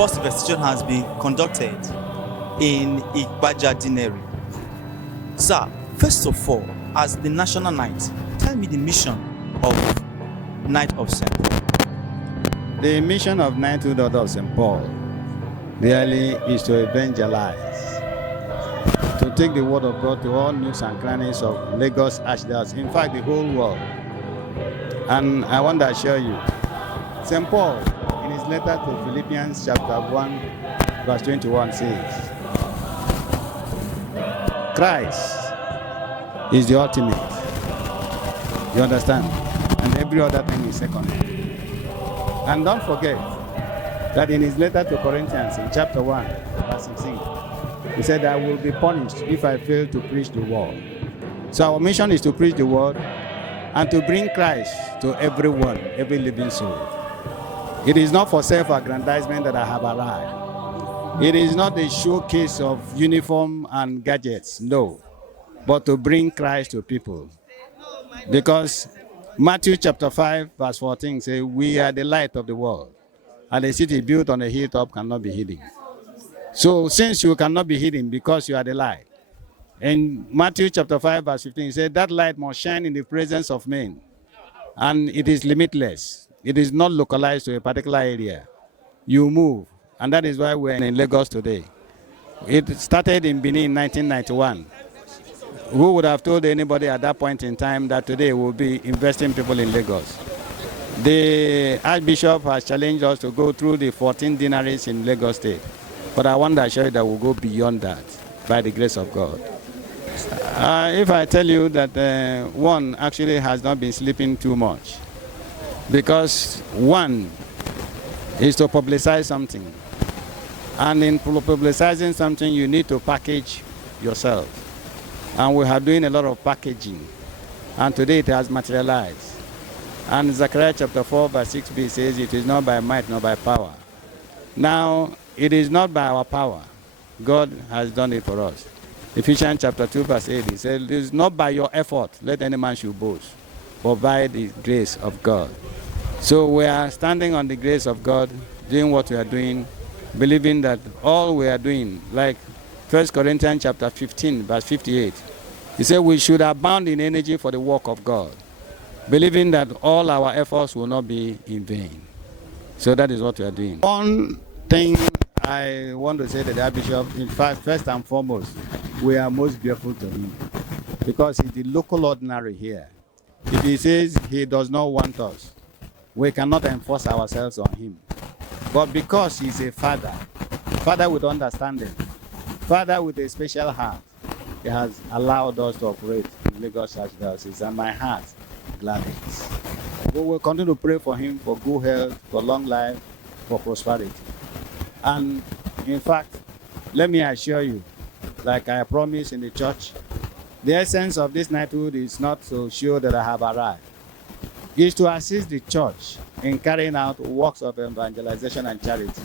first investigation has been conducted in Igbaja Dineri. Sir, first of all, as the national knight, tell me the mission of Knight of St. Paul. The mission of Knighthood Order of St. Paul really is to evangelize, to take the word of God to all nooks and crannies of Lagos, Archdiocese, in fact, the whole world. And I want to assure you, St. Paul, in his letter to Philippians chapter 1, verse 21 says, Christ is the ultimate. You understand? And every other thing is secondary. And don't forget that in his letter to Corinthians in chapter 1, verse 16, he said, I will be punished if I fail to preach the word. So our mission is to preach the word and to bring Christ to everyone, every living soul. It is not for self-aggrandizement that I have arrived. It is not a showcase of uniform and gadgets, no, but to bring Christ to people. Because Matthew chapter 5, verse 14 says, we are the light of the world, and a city built on a hilltop cannot be hidden. So since you cannot be hidden because you are the light, in Matthew chapter 5, verse 15, it said that light must shine in the presence of men, and it is limitless. It is not localized to a particular area. You move, and that is why we're in Lagos today. It started in Benin in 1991. Who would have told anybody at that point in time that today we'll be investing people in Lagos? The Archbishop has challenged us to go through the 14 deaneries in Lagos State. But I want to assure you that we'll go beyond that by the grace of God. If I tell you that one actually has not been sleeping too much, because one is to publicize something. And in publicizing something, you need to package yourself. And we are doing a lot of packaging. And today it has materialized. And Zechariah chapter 4, verse 6b says, it is not by might nor by power. Now, it is not by our power. God has done it for us. Ephesians chapter 2, verse 8, he said, it is not by your effort, let any man should boast, but by the grace of God. So we are standing on the grace of God, doing what we are doing, believing that all we are doing, like 1 Corinthians chapter 15, verse 58, he said we should abound in energy for the work of God, believing that all our efforts will not be in vain. So that is what we are doing. One thing I want to say to the Archbishop, in fact, first and foremost, we are most grateful to him because he's the local ordinary here. If he says he does not want us, we cannot enforce ourselves on him. But because he's a father with understanding, father with a special heart, he has allowed us to operate in Lagos Archdiocese, and my heart gladdens. We will continue to pray for him for good health, for long life, for prosperity. And in fact, let me assure you, like I promised in the church, the essence of this knighthood is not to show that I have arrived. It's to assist the church in carrying out works of evangelization and charity.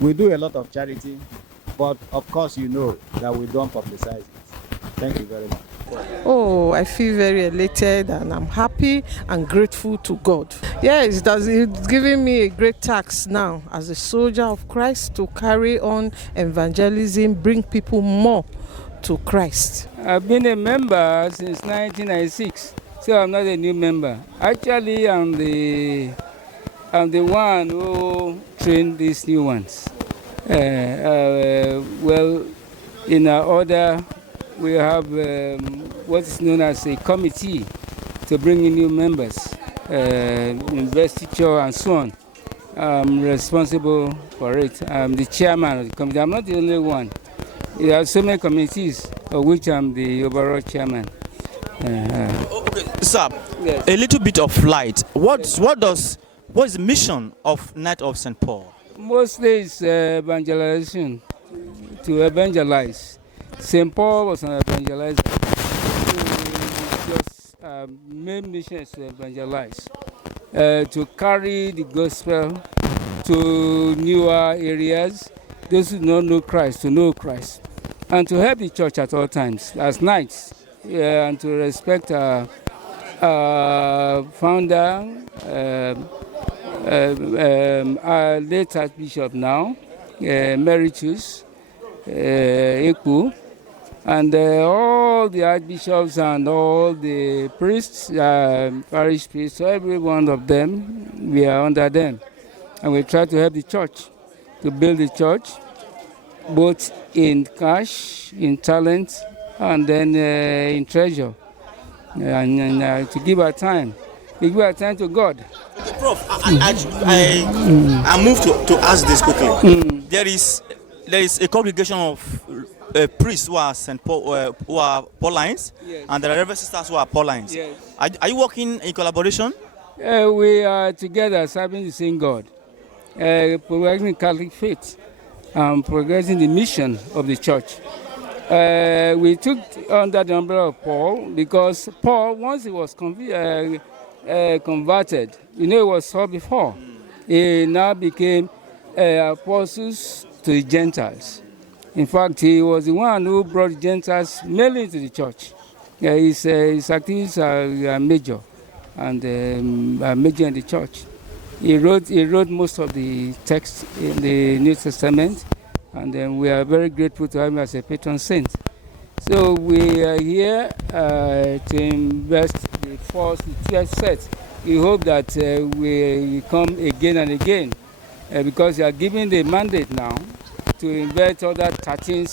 We do a lot of charity, but of course you know that we don't publicize it. Thank you very much. Oh, I feel very elated and I'm happy and grateful to God. Yes, it's giving me a great task now as a soldier of Christ to carry on evangelism, bring people more to Christ. I've been a member since 1996, so I'm not a new member. Actually, I'm the one who trained these new ones. Well, in our order, we have what is known as a committee to bring in new members, investiture and so on. I'm responsible for it. I'm the chairman of the committee. I'm not the only one. There are so many committees, of which I'm the overall chairman. Okay, sir, yes. A little bit of light. What is the mission of Knight of St. Paul? Mostly it's evangelization, to evangelize. St. Paul was an evangelizer. Just main mission is to evangelize, to carry the gospel to newer areas, those who do not know Christ, to know Christ, and to help the church at all times as knights, and to respect our founder, our late Archbishop now, Emeritus, Ekpu, and all the archbishops and all the priests, parish priests, every one of them, we are under them. And we try to help the church, to build the church, both in cash, in talent, and then in treasure, and to give our time. We give our time to God. Prof, I moved to ask this quickly. There is a congregation of priests who are St. Paul, who are Paulines, Yes. and there are Reverend sisters who are Paulines. Yes. Are you working in collaboration? We are together serving the same God, progressing Catholic faith, progressing the mission of the church. We took under the umbrella of Paul because Paul, once he was converted, he was Saul before. He now became apostles to the Gentiles. In fact, he was the one who brought the Gentiles mainly into the church. His activities are major, and major in the church. He wrote most of the text in the New Testament, and we are very grateful to him as a patron saint. So we are here to invest the third set. We hope that we come again and again because we are given the mandate now to invest other 13,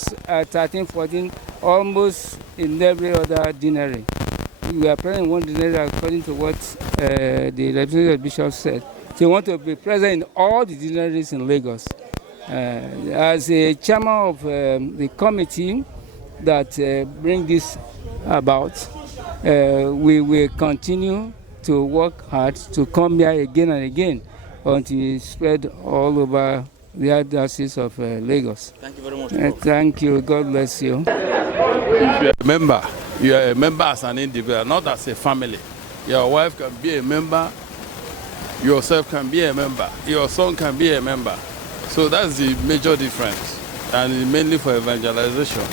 14, almost in every other deanery. We are present in one deanery according to what the representative bishop said. So we want to be present in all the deaneries in Lagos. As a chairman of the committee that bring this about, we will continue to work hard to come here again and again until we spread all over the diocese of Lagos. Thank you very much, Prof. Thank you. God bless you. If you're a member, you are a member as an individual, not as a family. Your wife can be a member, yourself can be a member, your son can be a member. So that's the major difference, and mainly for evangelization.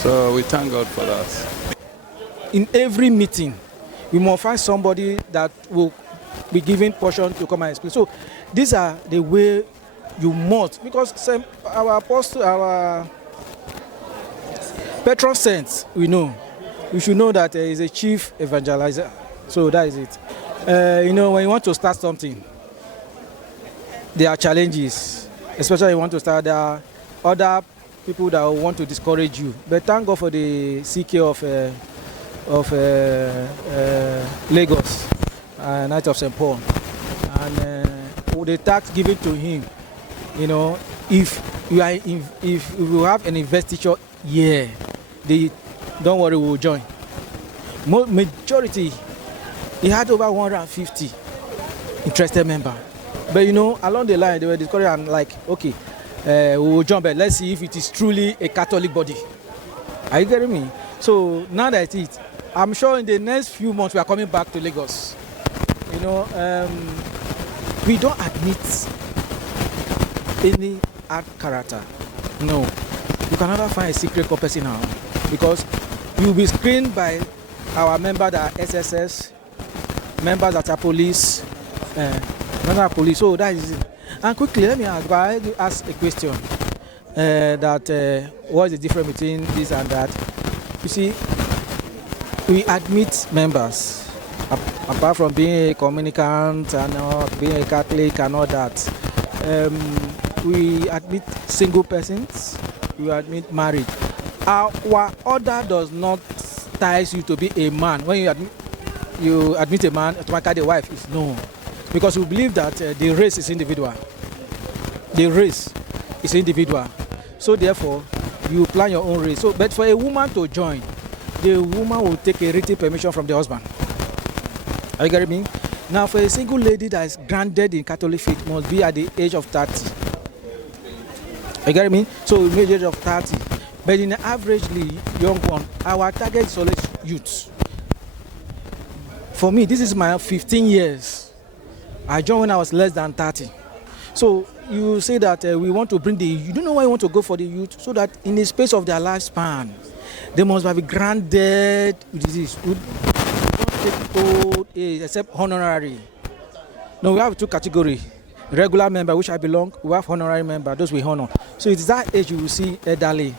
So we thank God for that. In every meeting, we must find somebody that will be given portion to come and explain. So these are the way you must, because our apostle, our patron saints, we should know that there is a chief evangelizer. So that is it. When you want to start something, there are challenges, especially when you want to start. There are other people that want to discourage you. But thank God for the CK of Lagos, Knight of St. Paul, and the tax given to him. If you have an investiture here, don't worry, we will join. Majority, he had over 150 interested members. But along the line, they were discouraged and like, okay, we will join, but let's see if it is truly a Catholic body. Are you getting me? So now that it, I'm sure in the next few months we are coming back to Lagos. We don't admit any art character. No, you can never find a secret corpus in our own, because you will be screened by our members that are SSS, members that are police, So that is it. And quickly, let me ask a question. What is the difference between this and that? You see, we admit members, apart from being a communicant and being a Catholic and all that. We admit single persons, we admit marriage. Our order does not tie you to be a man. When you admit a man, automatically the wife is no. Because we believe that the race is individual. The race is individual. So therefore, you plan your own race. But for a woman to join, the woman will take a written permission from the husband. Are you getting me? Now, for a single lady that is granted in Catholic faith, must be at the age of 30. Are you getting me? So, the age of 30. But in the averagely young one, our target is always youth. For me, this is my 15 years. I joined when I was less than 30. So you say that we want to bring you don't know why you want to go for the youth, so that in the space of their lifespan, they must be granted disease. We don't take old age except honorary. No, we have two categories. regular member, which I belong. We have honorary member, those we honor. So it's that age you will see elderly.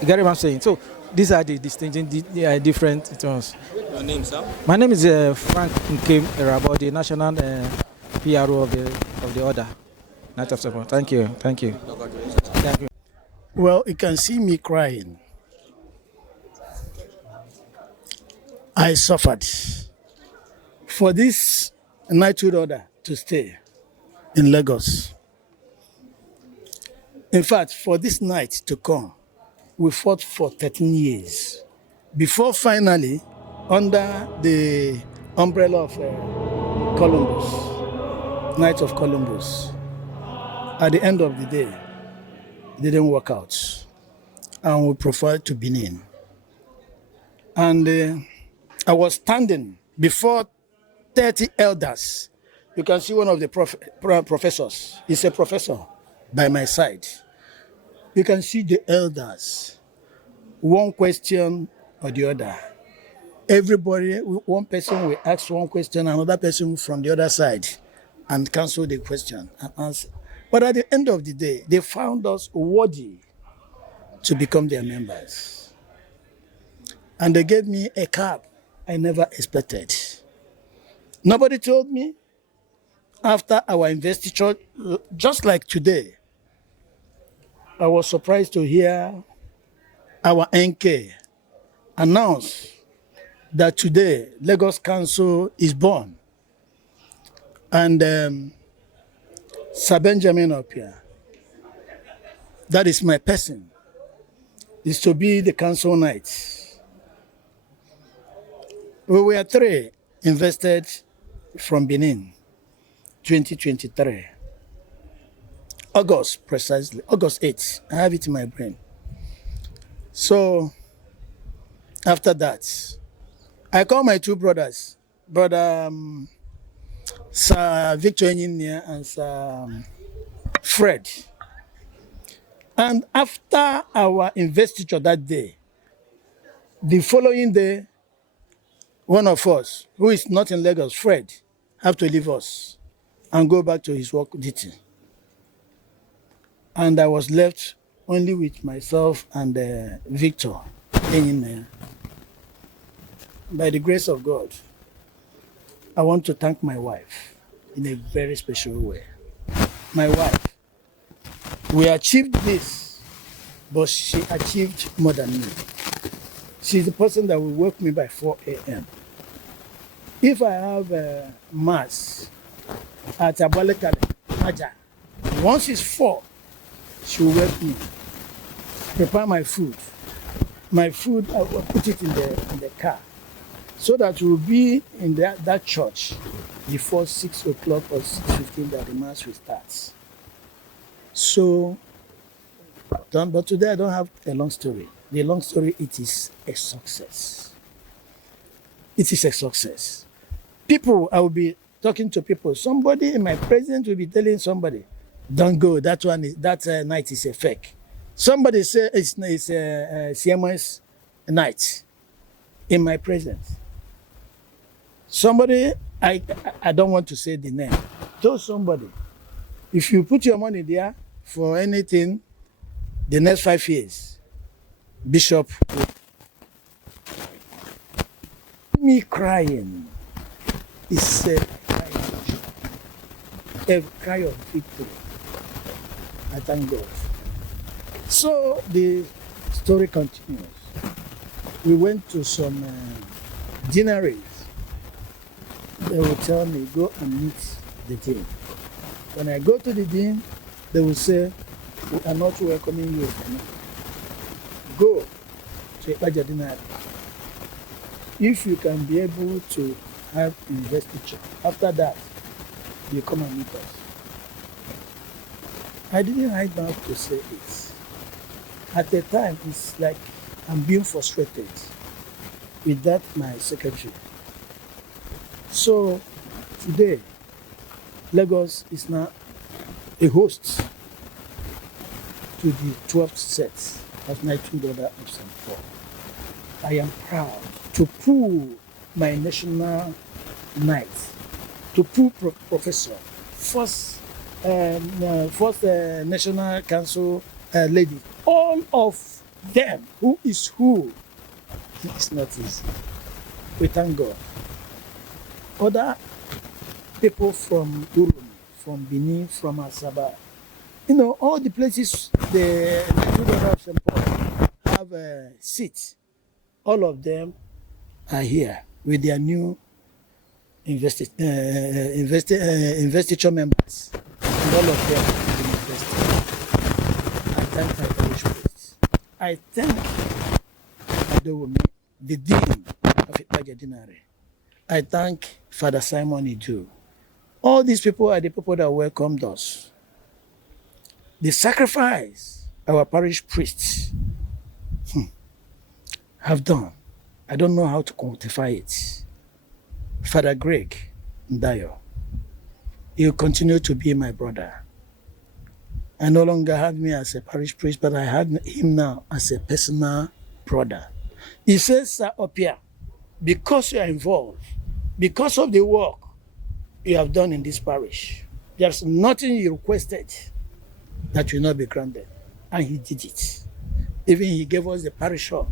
You get what I'm saying? So these are the distinction, different ones. Your name, sir? My name is Frank Nkem Erabo, the national PRO of the order. Knight of Support. Thank you. Thank you. Thank you. Well, you can see me crying. I suffered for this knighthood order to stay in Lagos. In fact, for this night to come, we fought for 13 years before finally, under the umbrella of Columbus, Knights of Columbus, at the end of the day, it didn't work out, and we preferred to Benin. And I was standing before 30 elders. You can see one of the professors. He's a professor by my side. You can see the elders, one question or the other. Everybody, one person will ask one question, another person from the other side, and cancel the question and answer. But at the end of the day, they found us worthy to become their members. And they gave me a cap I never expected. Nobody told me. After our investiture, just like today, I was surprised to hear our NK announce that today Lagos Council is born. And Sir Benjamin up here, that is my person, is to be the council knight. We were 3 invested from Benin, 2023. August, precisely, August 8th. I have it in my brain. So, after that, I call my 2 brothers, Brother Sir Victor Engineer and Sir Fred. And after our investiture that day, the following day, one of us, who is not in Lagos, Fred, have to leave us and go back to his work duty. And I was left only with myself and Victor. By the grace of God, I want to thank my wife in a very special way. My wife, we achieved this, but she achieved more than me. She's the person that will wake me by 4 a.m. If I have mass at Abalekale, once it's 4, she will wake me, prepare my food. My food, I will put it in the car, so that we will be in that church before 6 o'clock or 6:15 that the mass will start. So, but today I don't have a long story. The long story, it is a success. It is a success. People, I will be talking to people. Somebody in my presence will be telling somebody, don't go, that night is a fake. Somebody say it's a CMS night in my presence. Somebody, I don't want to say the name, told somebody, if you put your money there for anything, the next 5 years, Bishop, me crying is a cry of victory. I thank God. So the story continues. We went to some dineries. They will tell me, go and meet the dean. When I go to the dean, they will say, we are not welcoming you. Go to Ibaja dinner. If you can be able to have investiture, after that, you come and meet us. I didn't write down to say it. At the time, it's like I'm being frustrated with that, my secretary. So today, Lagos is now a host to the 12th set of Knighthood Order of St. Paul. I am proud to pull my national knight, to pull Professor, first first National Council lady. All of them, who is who, it's not easy. We thank God. Other people from Urum, from Benin, from Asaba, you know, all the places the Knighthood of St. Paul have a seat. All of them are here with their new investiture members. And all of them have been invested. I thank my parish priest. I thank Adewumi, the dean of Ipaja Dinare. I thank Father Simon Idu. All these people are the people that welcomed us. The sacrifice our parish priests have done, I don't know how to quantify it. Father Greg Ndayo, he'll continue to be my brother. I no longer have me as a parish priest, but I have him now as a personal brother. He says, Sir Opia, because you are involved, because of the work you have done in this parish, there's nothing you requested that will not be granted. And he did it. Even he gave us the parish hall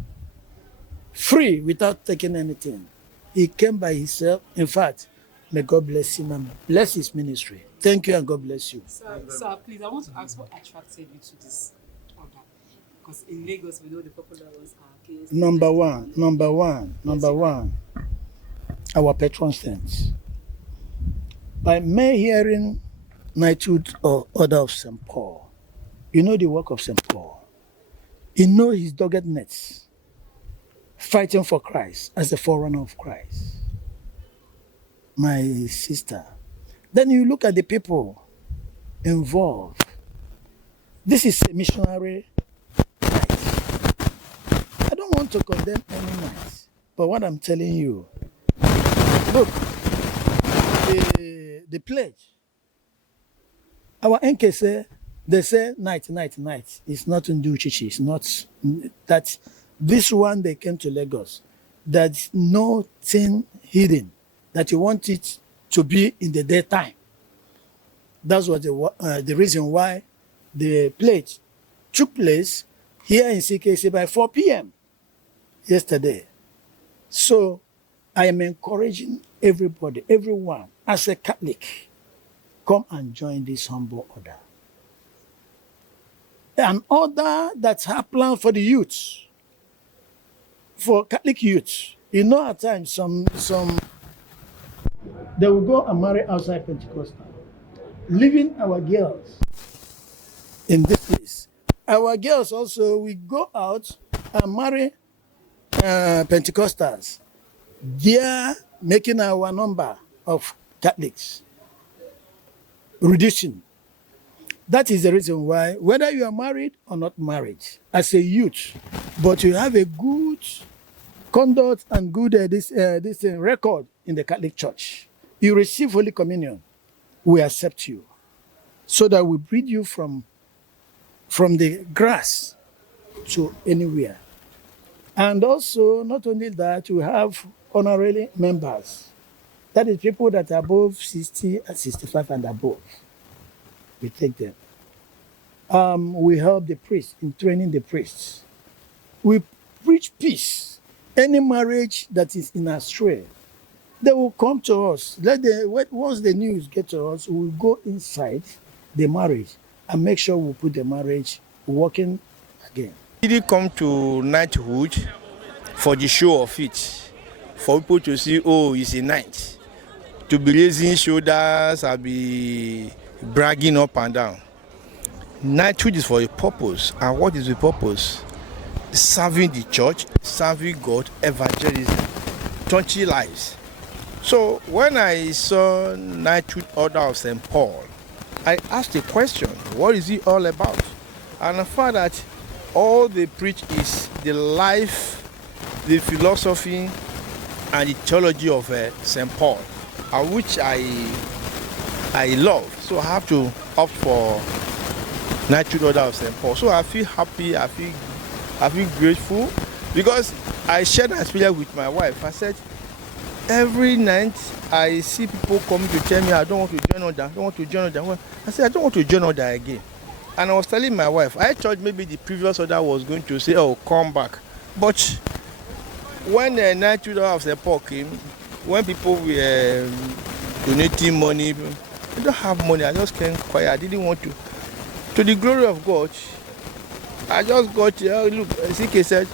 free without taking anything. He came by himself. In fact, may God bless him and bless his ministry. Thank you and God bless you. Sir, please, I want to ask what attracted you to this order? Because in Lagos, we know the popular ones are KS. Number one, our patron saints. By mere hearing Knighthood or Order of St. Paul, you know the work of St. Paul. You know his doggedness, fighting for Christ as the forerunner of Christ. My sister. Then you look at the people involved. This is a missionary night. I don't want to condemn any night, but what I'm telling you, look, the pledge. Our NK say, they say night. It's not Nduchichi. It's not that. This one, they came to Lagos. There's nothing hidden, that you want it to be in the daytime. That's what the reason why the pledge took place here in CKC by 4 p.m. yesterday. So I am encouraging everybody, everyone, as a Catholic, come and join this humble order. An order that's her plan for the youth, for Catholic youth. You know, at times some they will go and marry outside Pentecostal, leaving our girls in this place. Our girls also will go out and marry Pentecostals. They are making our number of Catholics reducing. That is the reason why, whether you are married or not married, as a youth, but you have a good conduct and good record in the Catholic Church, you receive Holy Communion, we accept you, so that we breed you from the grass to anywhere. And also, not only that, we have honorary members. That is people that are above 60 and 65 and above. We take them. We help the priests in training the priests. We preach peace. Any marriage that is in astray, they will come to us. Once the news gets to us, we will go inside the marriage and make sure we put the marriage working again. We didn't come to Knighthood for the show of it, for people to see, oh, it's a knight, to be raising shoulders and be bragging up and down. Knighthood is for a purpose. And what is the purpose? Serving the church, serving God, evangelism, touching lives. So when I saw Knighthood Order of St. Paul, I asked a question, what is it all about? And I found that all they preach is the life, the philosophy, and the theology of St. Paul, which I love. So I have to opt for Knighthood Order of St. Paul. So I feel happy, I feel grateful, because I shared my experience with my wife. I said, every night I see people coming to tell me I don't want to join order, I don't want to join order. Well, I said I don't want to join order again. And I was telling my wife, I thought maybe the previous order was going to say, oh, come back. But when the Knighthood of St. Paul came, when people were donating money, I don't have money, I just came quiet, I didn't want to. To the glory of God, I just got, look, CK said,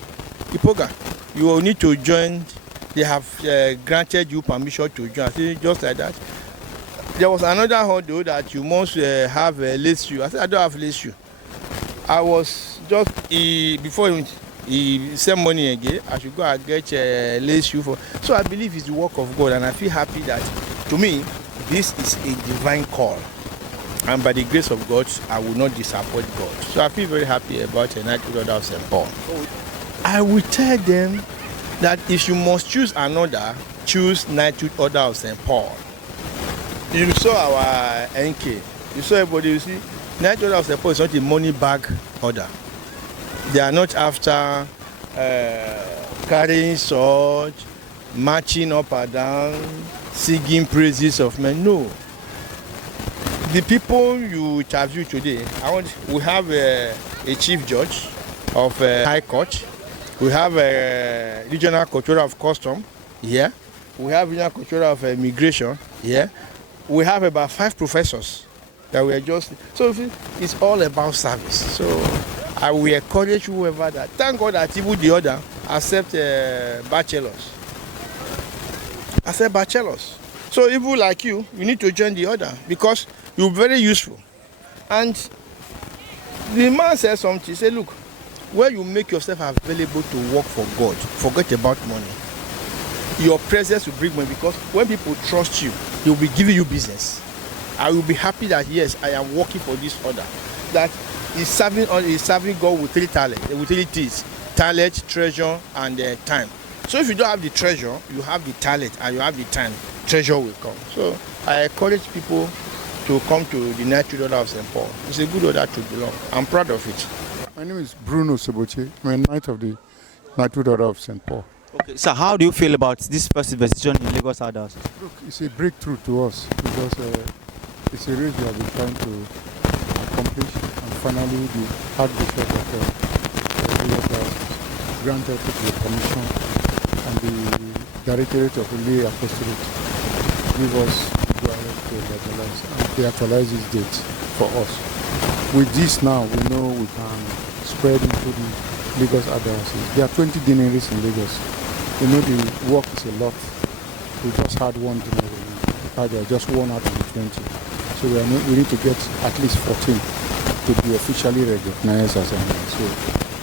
Ipoga, you will need to join. They have granted you permission to join. I said, just like that. There was another order that you must have a lace shoe. I said, I don't have lace shoe. I was just, before he sent money again, I should go and get a lace shoe for. So I believe it's the work of God, and I feel happy that, to me, this is a divine call. And by the grace of God, I will not disappoint God. So I feel very happy about the Knighthood Order of St. Paul. I will tell them that if you must choose another, choose Knighthood Order of St. Paul. You saw our NK. You saw everybody, you see, Knighthood Order of St. Paul is not a money bag order. They are not after carrying sword, marching up and down, singing praises of men. No. The people you interview today, we have a chief judge of High Court. We have a regional controller of custom here. We have regional controller of immigration here. We have about 5 professors that we are just. So it's all about service. So I will encourage whoever that. Thank God that even the other accept bachelors. Accept bachelors. So even like you need to join the order because you're very useful. And the man said something. He said, look, where you make yourself available to work for God, forget about money. Your presence will bring money because when people trust you, they will be giving you business. I will be happy that yes, I am working for this order. That is serving God with 3 talents, with 3 T's: talent, treasure, and time. So if you don't have the treasure, you have the talent and you have the time, treasure will come. So I encourage people to come to the Knighthood Order of St. Paul. It's a good order to belong. I'm proud of it. My name is Bruno Seboche. I'm a knight of the Knighthood Order of St. Paul. Okay, so how do you feel about this first investigation in Lagos Adults? Look, it's a breakthrough to us because it's a race we have been trying to accomplish, and finally the Archbishop of Lagos granted to the Commission and the Directorate of the Lay Apostolate give us the go-ahead to evangelize, and they actualize this date for us. With this now, we know we can spread into the Lagos Adults. There are 20 deaneries in Lagos. We know the work is a lot. We just had one deanery. There are just 1 out of the 20. So we need to get at least 14 to be officially recognized as an. So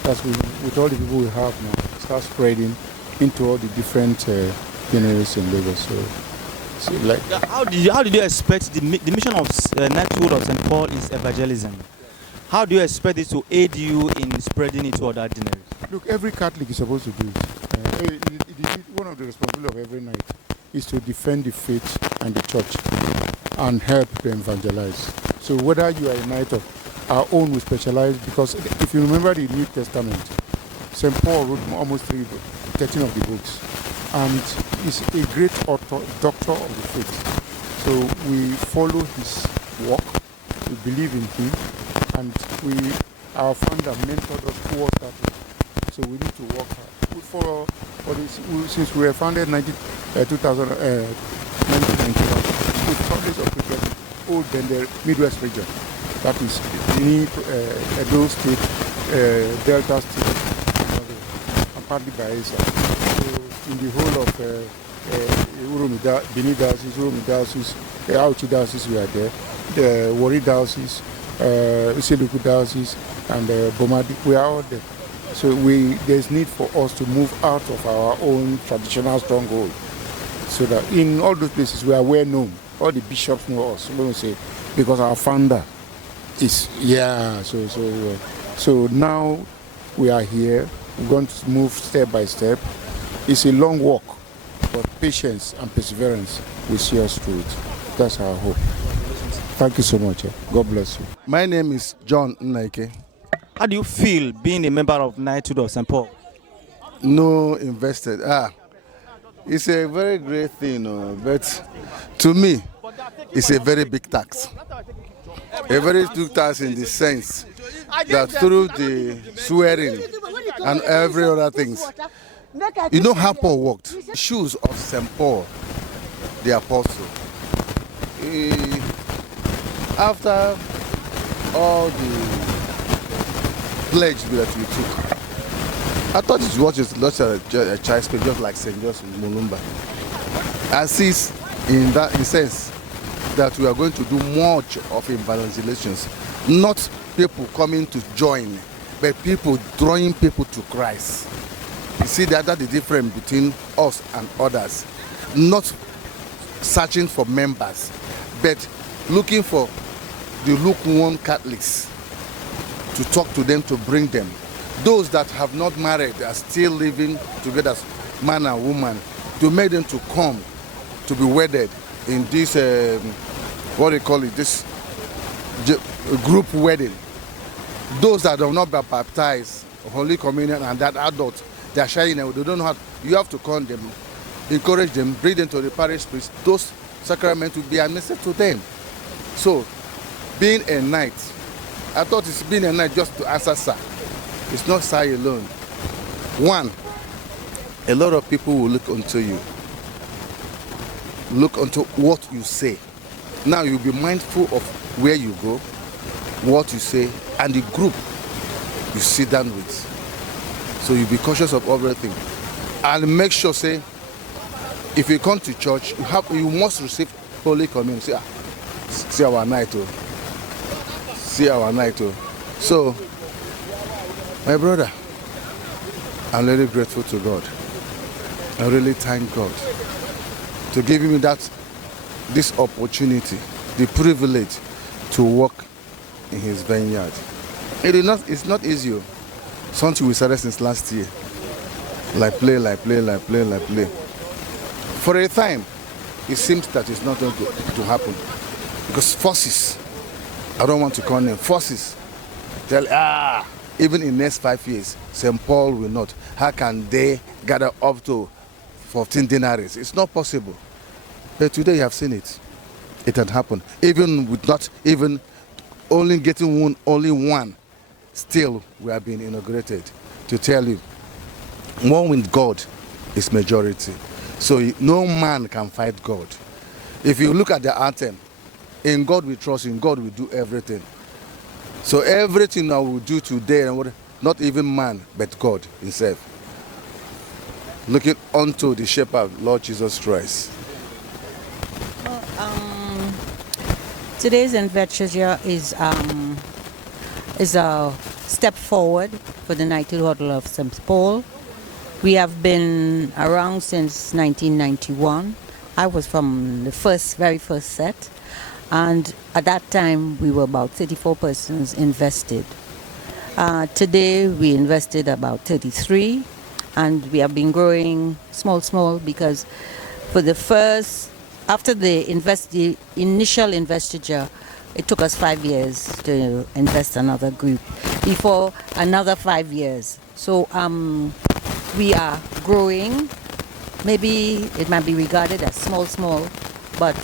that's with all the people we have now, start spreading into all the different deaneries in Lagos. So like, how did you expect the mission of Knighthood of St. Paul is evangelism? How do you expect it to aid you in spreading it to other deaneries? Look, every Catholic is supposed to do it. One of the responsibilities of every knight is to defend the faith and the church and help to evangelize. So whether you are a knight of our own, we specialize, because if you remember the New Testament, St. Paul wrote almost 13 of the books, and is a great author, doctor of the faith. So we follow his work, we believe in him, and our founder mentored us towards that way. So we need to work hard. Since we were founded in 1991, we've always operated old than the Midwest region. That is Edo State, Delta State, and partly Bayelsa. So in the whole of Benin Diocese, Uromi Diocese, Auchi Diocese, we are there. The Warri Diocese, Iseluku Diocese, and Bomadi, we are all there. So there's need for us to move out of our own traditional stronghold, so that in all those places we are well known. All the bishops know us. When we say, because our founder is So now we are here. We're going to move step by step. It's a long walk, but patience and perseverance will see us through it. That's our hope. Thank you so much. God bless you. My name is John Nnaike. How do you feel being a member of Knighthood of St. Paul? No invested. It's a very great thing, but to me, it's a very big tax. A very big tax in the sense that through the swearing and every other things, you know how Paul walked. Shoes of St. Paul, the apostle. After all the pledge that we took, I thought it was just a child's play, just like St. Joseph Mulumba. I see in that sense that we are going to do much of evangelizations, not people coming to join, but people drawing people to Christ. You see that's the difference between us and others. Not searching for members, but looking for the lukewarm Catholics to talk to them, to bring them. Those that have not married are still living together as man and woman, to make them to come to be wedded in this, what do you call it, this group wedding. Those that have not been baptized, Holy Communion, and that adult, they are shying, they don't know how. You have to call them, encourage them, bring them to the parish priest. Those sacraments will be administered to them. So, being a knight, I thought it's being a knight just to answer sir. It's not sir alone. One, a lot of people will look unto you, look unto what you say. Now you'll be mindful of where you go, what you say, and the group you sit down with. So you'll be cautious of everything. And make sure, say, if you come to church, you must receive Holy Communion. Say, see our night, oh. See our night, oh. So, my brother, I'm really grateful to God. I really thank God to give me this opportunity, the privilege to work in his vineyard. It's not easy. Something we started since last year. Like play. For a time, it seems that it's not going to happen. Because forces, I don't want to call them forces, tell, even in the next 5 years, St. Paul will not. How can they gather up to 14 denaries? It's not possible. But today you have seen it. It had happened. Even with not even only getting only one, still we are being inaugurated. To tell you, one with God is majority. So no man can fight God. If you look at the anthem, in God we trust, in God we do everything. So everything that we do today, not even man, but God himself. Looking unto the shepherd, Lord Jesus Christ. Well, today's investiture is a step forward for the Knighthood Order of St. Paul. We have been around since 1991. I was from the very first set. And at that time, we were about 34 persons invested. Today, we invested about 33, and we have been growing small, because after the initial investiture, it took us 5 years to invest another group, before another 5 years. So we are growing. Maybe it might be regarded as small, but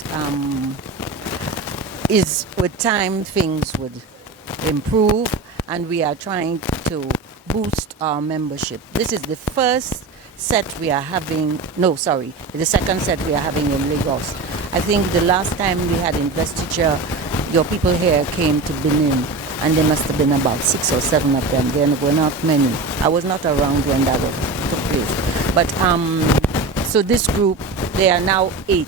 with time things would improve, and we are trying to boost our membership. This is the first set we are having, the second set we are having in Lagos. I think the last time we had investiture, your people here came to Benin, and there must have been about 6 or 7 of them. There were not many. I was not around when that took place. But so this group, there are now 8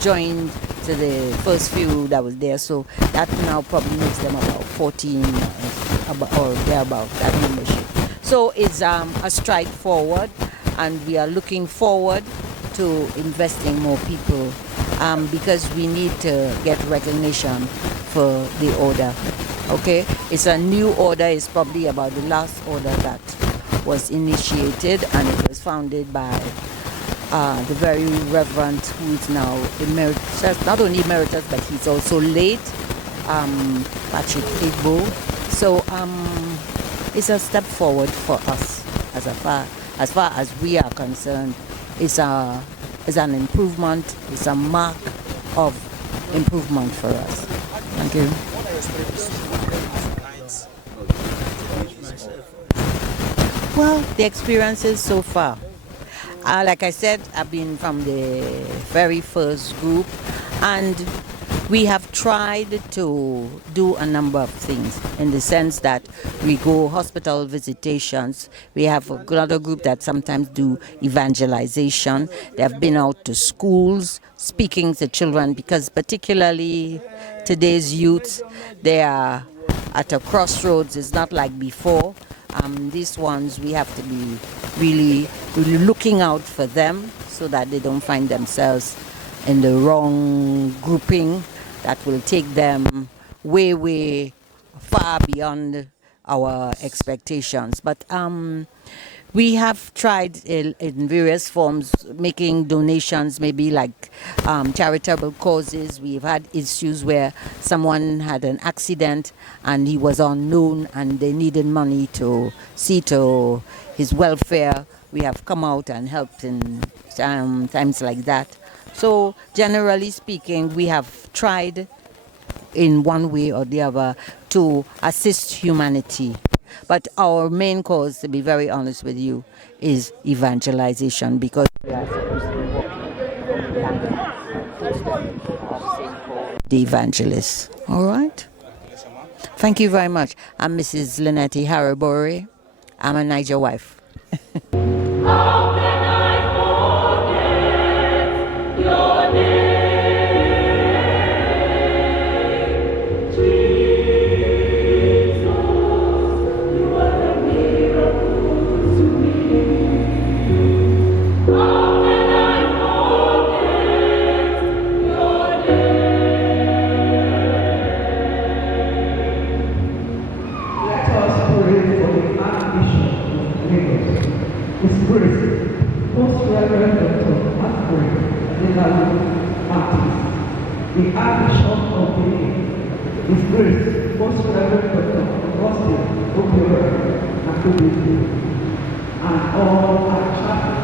joined to the first few that was there, so that now probably makes them about 14 or thereabout, that membership. So it's a stride forward, and we are looking forward to investing more people because we need to get recognition for the order. Okay, it's a new order. It's probably about the last order that was initiated, and it was founded by the very Reverend, who is now emeritus, not only emeritus, but he's also late, Patrick Igbo. So it's a step forward for us as far as we are concerned. It's a is an improvement, it's a mark of improvement for us. Thank you. Well, the experiences so far. Like I said, I've been from the very first group, and we have tried to do a number of things in the sense that we go hospital visitations. We have another group that sometimes do evangelization. They have been out to schools speaking to children, because particularly today's youth, they are at a crossroads. It's not like before. These ones, we have to be really looking out for them so that they don't find themselves in the wrong grouping that will take them way far beyond our expectations. But we have tried in various forms, making donations, maybe like charitable causes. We've had issues where someone had an accident and he was unknown and they needed money to see to his welfare. We have come out and helped in times like that. So generally speaking, we have tried in one way or the other to assist humanity. But our main cause, to be very honest with you, is evangelization, because we are supposed to be walking the evangelists. All right? Thank you very much. I'm Mrs. Lynette Haribori. I'm a Niger wife. How can I forget your name? The Archbishop of Benin, His Grace, Most Reverend Dr. Austin Obiora, and all our chaplains.